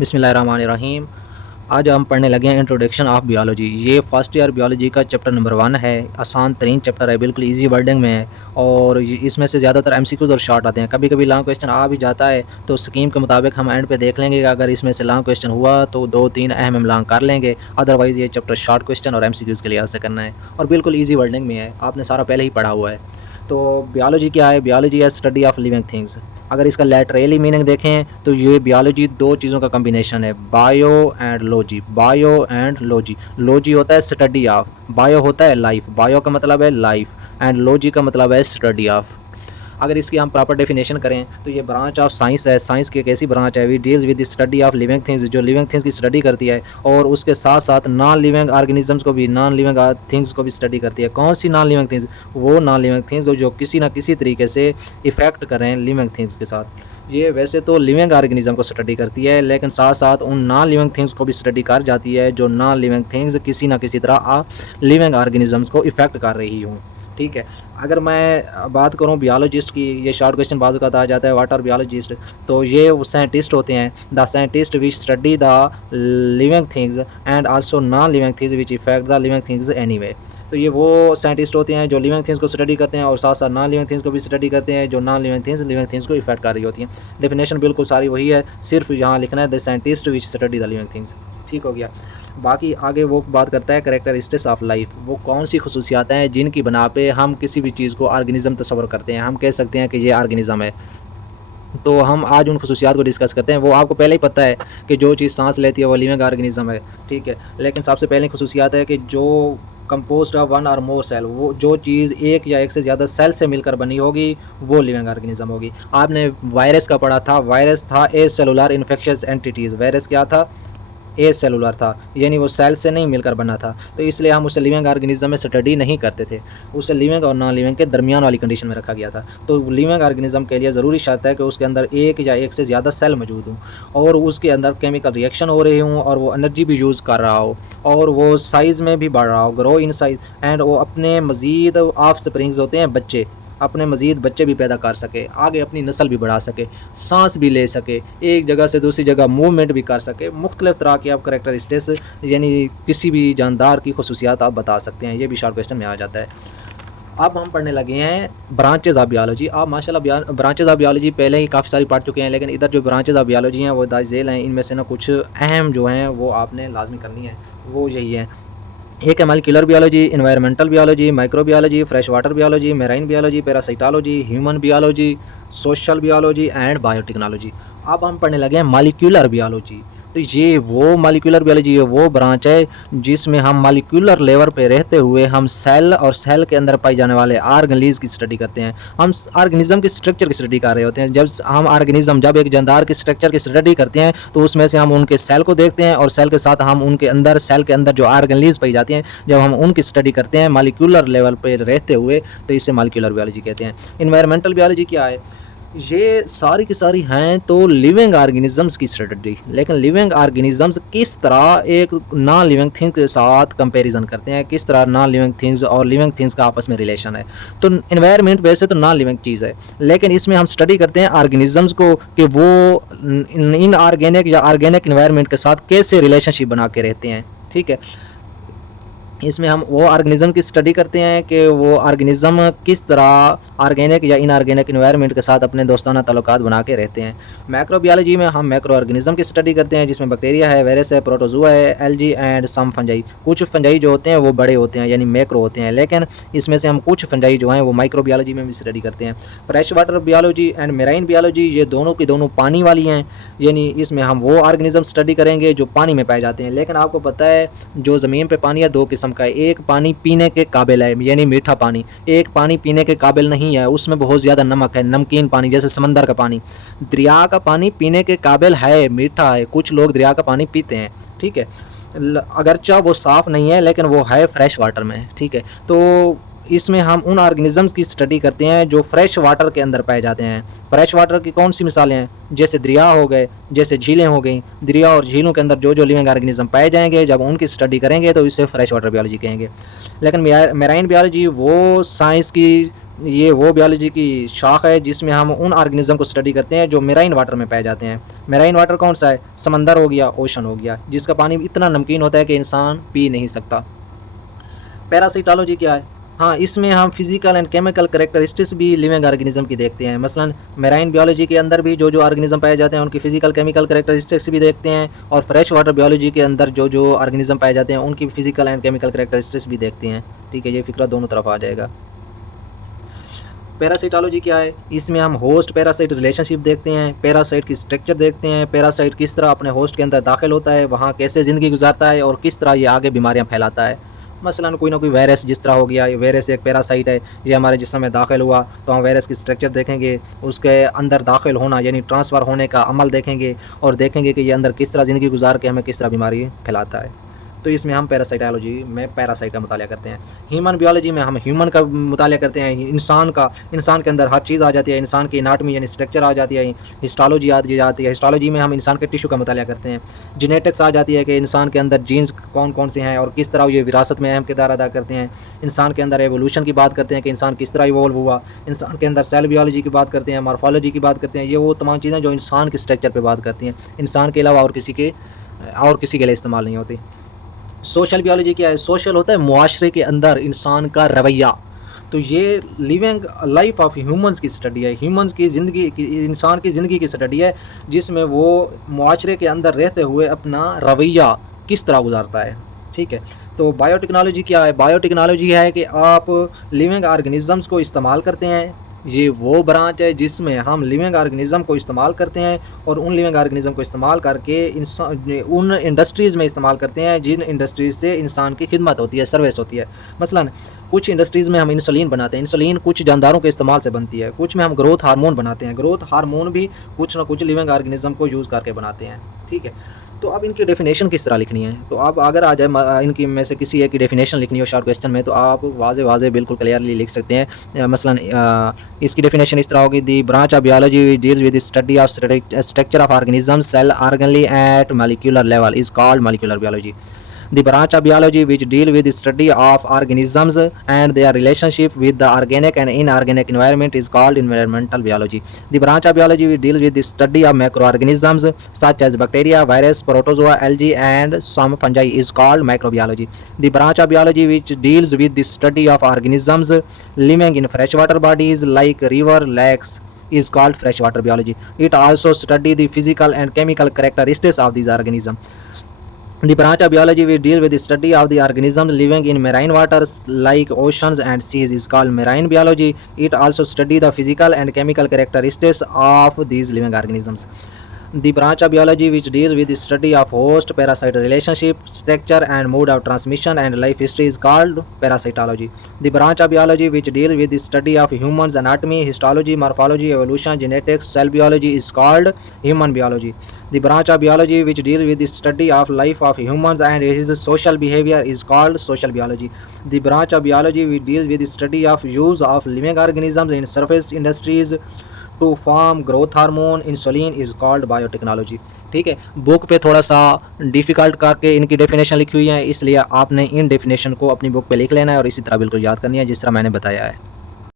बिस्मिल्लाहिर्रहमानिर्रहीम। आज हम पढ़ने लगे हैं इंट्रोडक्शन ऑफ बियोलॉजी। ये फर्स्ट ईयर बियोलॉजी का चैप्टर नंबर 1 है। आसान तरीन चैप्टर है, बिल्कुल इजी वर्डिंग में है और इसमें से ज़्यादातर एमसीक्यूज़ और शॉर्ट आते हैं। कभी कभी लॉन्ग क्वेश्चन आ भी जाता है तो स्कीम के मुताबिक हम एंड पे देख लेंगे कि अगर इसमें से लॉन्ग क्वेश्चन हुआ तो 2-3 अहम लॉन्ग कर लेंगे, अदरवाइज़ ये चैप्टर शॉर्ट क्वेश्चन और एमसीक्यूज़ के लिहाज से करना है और बिल्कुल ईजी वर्डिंग में है, आपने सारा पहले ही पढ़ा हुआ है। तो बियोलॉजी क्या है? बियोलॉजी है स्टडी ऑफ लिविंग थिंग्स। अगर इसका लेटरली मीनिंग देखें तो ये बियोलॉजी दो चीज़ों का कम्बिनेशन है, bio and logy. Bio and logy, logy होता है स्टडी ऑफ, बायो होता है लाइफ, बायो का मतलब है लाइफ एंड लॉजी का मतलब है स्टडी ऑफ। अगर इसकी हम प्रॉपर डेफिनेशन करें तो ये ब्रांच ऑफ साइंस है। साइंस की एक ऐसी ब्रांच है we deals with the study of living things, जो लिविंग थिंग्स की स्टडी करती है और उसके साथ साथ नॉन लिविंग ऑर्गेनिजम्स को भी, नॉन लिविंग थिंग्स को भी स्टडी करती है। कौन सी नॉन लिविंग थिंग्स? वो नॉन लिविंग थिंग्स जो किसी ना किसी तरीके से इफ़ेक्ट करें लिविंग थिंग्स के साथ। ये वैसे तो लिविंग ऑर्गेनिज्म को स्टडी करती है, लेकिन साथ साथ उन नॉन लिविंग थिंग्स को भी स्टडी कर जाती है जो नॉन लिविंग थिंग्स किसी ना किसी तरह लिविंग ऑर्गेनिजम्स को इफ़ेक्ट कर रही हूँ। ठीक है, अगर मैं बात करूं बियोलॉजिस्ट की, ये शॉर्ट क्वेश्चन बाजू का आ जाता है, व्हाट आर बियोलॉजिस्ट? तो ये साइंटिस्ट होते हैं, the scientist which study the living things and also known living things which effect the living things anyway. तो ये वो साइंटिस्ट होते हैं जो लिविंग थिंग्स को स्टडी करते हैं और साथ साथ नॉन लिविंग थिंग्स को भी स्टडी करते हैं जो नॉन लिविंग थिंग्स को इफेक्ट कर रही होती हैं। डेफिनेशन बिल्कुल सारी वही है, सिर्फ यहाँ लिखना है the scientist which study the living things. ठीक हो गया। बाकी आगे वो बात करता है कैरेक्टरिस्टिक्स ऑफ लाइफ, वो कौन सी खसूसियात हैं जिनकी बना पे हम किसी भी चीज़ को ऑर्गेनिज्म तस्वर करते हैं, हम कह सकते हैं कि ये ऑर्गेनिज्म है। तो हम आज उन खसूसियात को डिस्कस करते हैं। वो आपको पहले ही पता है कि जो चीज़ सांस लेती है वो लिविंग ऑर्गेनिज्म है, ठीक है। लेकिन सबसे पहले खसूसियात है कि जो कंपोस्ट ऑफ 1 और मोर सेल, वो जो चीज़ एक या एक से ज़्यादा सेल से मिलकर बनी होगी वो लिविंग ऑर्गेनिज्म होगी। आपने वायरस का पढ़ा था, वायरस था ए सेलुलर इन्फेक्शियस एंटिटीज़। वायरस क्या था? ए सेलुलर था, यानी वो सेल से नहीं मिलकर बना था, तो इसलिए हम उसे लिविंग ऑर्गेनिज्म में स्टडी नहीं करते थे। उसे लिविंग और नॉन लिविंग के दरमियान वाली कंडीशन में रखा गया था। तो लिविंग ऑर्गेनिज्म के लिए ज़रूरी शर्त है कि उसके अंदर एक या एक से ज़्यादा सेल मौजूद हों और उसके अंदर केमिकल रिएक्शन हो रहे हों और वो एनर्जी भी यूज़ कर रहा हो और वो साइज़ में भी बढ़ रहा हो, ग्रो इन साइज, एंड वो अपने मज़ीद ऑफ स्प्रिंग्स होते हैं बच्चे, अपने मज़ीद बच्चे भी पैदा कर सके, आगे अपनी नस्ल भी बढ़ा सके, सांस भी ले सके, एक जगह से दूसरी जगह मूवमेंट भी कर सके। मुख्तलिफ़ तरह की आप करैक्टरिस्टिक्स यानी किसी भी जानदार की खसूसियात आप बता सकते हैं, ये भी शॉर्ट क्वेश्चन में आ जाता है। अब हम पढ़ने लगे हैं ब्रांचेज़ ऑफ बियोलॉजी। आप माशाल्लाह ब्रांचेज़ ऑफ बियोलॉजी पहले ही काफ़ी सारी पढ़ चुके हैं, लेकिन इधर जो ब्रांचेज़ ऑफ बियोलॉजी हैं वो दाइज़ेल हैं। इनमें से ना कुछ अहम जो हैं वो आपने लाजमी करनी है, वो यही है। एक है molecular biology, environmental biology, microbiology, fresh water biology, marine biology, parasitology, human biology, social biology and biotechnology. अब हम पढ़ने लगे हैं मॉलिक्यूलर बियोलॉजी। तो ये वो मॉलिक्यूलर बियोलॉजी है, वो ब्रांच है जिसमें हम मॉलिक्यूलर लेवल पे रहते हुए हम सेल और सेल के अंदर पाई जाने वाले ऑर्गेनिज़ की स्टडी करते हैं। हम ऑर्गेनिज्म की स्ट्रक्चर की स्टडी कर रहे होते हैं। जब एक जानदार की स्ट्रक्चर की स्टडी करते हैं तो उसमें से हम उनके सेल को देखते हैं और सेल के साथ हम उनके अंदर, सेल के अंदर जो ऑर्गेनिज़ पाई जाती हैं, जब हम उनकी स्टडी करते हैं मॉलिक्यूलर लेवल पर रहते हुए, तो इसे मॉलिक्यूलर बियोलॉजी कहते हैं। इन्वायरमेंटल बियोलॉजी क्या है? ये सारी की सारी हैं तो लिविंग ऑर्गेनिजम्स की स्टडी, लेकिन लिविंग ऑर्गेनिजम्स किस तरह एक नॉन लिविंग थिंग के साथ कंपैरिजन करते हैं, किस तरह नॉन लिविंग थिंग्स और लिविंग थिंग्स का आपस में रिलेशन है। तो एनवायरनमेंट वैसे तो नॉन लिविंग चीज़ है, लेकिन इसमें हम स्टडी करते हैं ऑर्गेनिजम्स को कि वो इन ऑर्गेनिक या ऑर्गेनिक एनवायरनमेंट के साथ कैसे रिलेशनशिप बना के रहते हैं। ठीक है, इसमें हम वो ऑर्गेनिज़म की स्टडी करते हैं कि वो ऑर्गेनिज़म किस तरह ऑर्गेनिक या इनऑर्गेनिक एनवायरनमेंट के साथ अपने दोस्ताना ताल्लुकात बना के रहते हैं। मैक्रोबियोलॉजी में हम मैक्रो ऑर्गेनिज़म की स्टडी करते हैं जिसमें बैक्टीरिया है, वायरस है, प्रोटोजुआ है, एल्गी एंड सम फंजाई। कुछ फंजाई जो होते हैं वो बड़े होते हैं यानी मैक्रो होते हैं, लेकिन इसमें से हम कुछ फंजाई जो हैं वो माइक्रोबियोलॉजी में भी स्टडी करते हैं। Fresh water biology and marine biology, ये दोनों की दोनों पानी वाली हैं, यानी इसमें हम वो ऑर्गेनिज़म स्टडी करेंगे जो पानी में पाए जाते हैं। लेकिन आपको पता है जो ज़मीन पर पानी है दो किस्म का है, एक पानी पीने के काबिल है यानी मीठा पानी, एक पानी पीने के काबिल नहीं है, उसमें बहुत ज़्यादा नमक है, नमकीन पानी जैसे समंदर का पानी। दरिया का पानी पीने के काबिल है, मीठा है, कुछ लोग दरिया का पानी पीते हैं। ठीक है, अगरचा वो साफ़ नहीं है लेकिन वो है फ्रेश वाटर में। ठीक है, तो इसमें हम उन ऑर्गेनिजम्स की स्टडी करते हैं जो फ्रेश वाटर के अंदर पाए जाते हैं। फ्रेश वाटर की कौन सी मिसालें हैं? जैसे दरिया हो गए, जैसे झीलें हो गई। दरिया और झीलों के अंदर जो जो लिविंग ऑर्गेनिज्म पाए जाएंगे, जब उनकी स्टडी करेंगे तो इसे फ्रेश वाटर बियोलॉजी कहेंगे। लेकिन मेराइन बियोलॉजी वो साइंस की ये वो बियोलॉजी की शाख है जिसमें हम उन ऑर्गेनिज्म को स्टडी करते हैं जो मेराइन वाटर में पाए जाते हैं। मेराइन वाटर कौन सा है? समंदर हो गया, ओशन हो गया, जिसका पानी इतना नमकीन होता है कि इंसान पी नहीं सकता। पैरासाइटोलॉजी क्या है? हाँ, इसमें हम फिजिकल एंड केमिकल करेक्टरिस्टिक्स भी लिविंग ऑर्गेनिज्म की देखते हैं। मसलन मेराइन बियोलॉजी के अंदर भी जो ऑर्गेनिज्म पाए जाते हैं उनकी फिजिकल केमिकल करेक्टरिस्टिक्स भी देखते हैं, और फ्रेश वाटर बियोलॉजी के अंदर जो ऑर्गेनिज्म पाए जाते हैं उनकी फिजिकल एंड केमिकल करेक्टरिस्टिक्स भी देखते हैं। ठीक है, ये फिक्रा दोनों तरफ आ जाएगा। पैरासाइटोलॉजी क्या है? इसमें हम होस्ट पैरासाइट रिलेशनशिप देखते हैं, पैरासाइट की स्ट्रक्चर देखते हैं, पैरासाइट किस तरह अपने होस्ट के अंदर दाखिल होता है, वहाँ कैसे ज़िंदगी गुजारता है और किस तरह ये आगे बीमारियाँ फैलाता है। मसलन कोई ना कोई वायरस जिस तरह हो गया, ये वायरस एक पैरासाइट है, ये हमारे जिस्म में दाखिल हुआ तो हम वायरस की स्ट्रक्चर देखेंगे, उसके अंदर दाखिल होना यानी ट्रांसफ़र होने का अमल देखेंगे, और देखेंगे कि ये अंदर किस तरह ज़िंदगी गुजार के हमें किस तरह बीमारी फैलाता है। तो इसमें हम पैरासाइटोलॉजी में पैरासाइट का मुताला करते हैं। ह्यूमन बियोलॉजी में हम ह्यूमन का मुताला करते हैं, इंसान का। इंसान के अंदर हर चीज़ आ जाती है, इंसान की एनाटमी यानी स्ट्रक्चर आ जाती है, हिस्टोलॉजी आ जाती है। हिस्टोलॉजी में हम इंसान के टिश्यू का मुताला करते हैं। जेनेटिक्स आ जाती है कि इंसान के अंदर जीन्स कौन कौन से हैं और किस तरह ये विरासत में अहम किरदार अदा करते हैं। इंसान के अंदर एवोल्यूशन की बात करते हैं कि इंसान किस तरह इवॉल्व हुआ। इंसान के अंदर सेल बियोलॉजी की बात करते हैं, मॉर्फोलॉजी की बात करते हैं। ये वो तमाम चीज़ें जो इंसान के स्ट्रक्चर पर बात करती हैं, इंसान के अलावा और किसी के लिए इस्तेमाल नहीं होती। सोशल बियोलॉजी क्या है? सोशल होता है मुआशरे के अंदर इंसान का रवैया। तो ये लिविंग लाइफ ऑफ ह्यूमंस की स्टडी है, ह्यूमंस की ज़िंदगी की, इंसान की ज़िंदगी की स्टडी है, जिसमें वो मुआशरे के अंदर रहते हुए अपना रवैया किस तरह गुजारता है। ठीक है, तो बायोटेक्नोलॉजी क्या है? बायोटेक्नोलॉजी है कि आप लिविंग ऑर्गेनिजम्स को इस्तेमाल करते हैं। ये वो ब्रांच है जिसमें हम लिविंग ऑर्गेनिज़म को इस्तेमाल करते हैं, और उन लिविंग ऑर्गेनिज़म को इस्तेमाल करके इंसान उन इंडस्ट्रीज़ में इस्तेमाल करते हैं जिन इंडस्ट्रीज़ से इंसान की खिदमत होती है, सर्विस होती है। मसलन कुछ इंडस्ट्रीज़ में हम इंसुलिन बनाते हैं, इंसुलिन कुछ जानदारों के इस्तेमाल से बनती है। कुछ में हम ग्रोथ हार्मोन बनाते हैं, ग्रोथ हार्मोन भी कुछ ना कुछ लिविंग ऑर्गेनिज़म को यूज़ करके बनाते हैं। ठीक है, तो अब इनकी डेफिनेशन किस तरह लिखनी है? तो अब अगर आ जाए इनकी में से किसी एक की डेफिनेशन लिखनी हो शॉर्ट क्वेश्चन में, तो आप वाज़े बिल्कुल क्लियरली लिख सकते हैं। मसलन इसकी डेफिनेशन इस तरह होगी: the branch of biology deals with the study of structure of organism cell organelle at molecular level is called molecular biology. The branch of biology which deal with the study of organisms and their relationship with the organic and inorganic environment is called environmental biology. The branch of biology which deals with the study of microorganisms such as bacteria, virus, protozoa, algae and some fungi is called microbiology. The branch of biology which deals with the study of organisms living in freshwater bodies like river, lakes is called freshwater biology. It also study the physical and chemical characteristics of these organisms. The branch of biology which deals with the study of the organisms living in marine waters like oceans and seas is called marine biology. It also studies the physical and chemical characteristics of these living organisms. The branch of biology which deals with the study of host parasite relationship, structure and mode of transmission and life history is called parasitology. The branch of biology which deals with the study of humans anatomy, histology, morphology, evolution, genetics, cell biology is called human biology. The branch of biology which deals with the study of life of humans and his social behavior is called social biology. The branch of biology which deals with the study of use of living organisms in surface industries to form growth hormone insulin is called biotechnology. ठीक है, book पे थोड़ा सा difficult करके इनकी definition लिखी हुई है, इसलिए आपने इन डेफिनेशन को अपनी बुक पे लिख लेना है और इसी तरह बिल्कुल याद करनी है जिस तरह मैंने बताया है।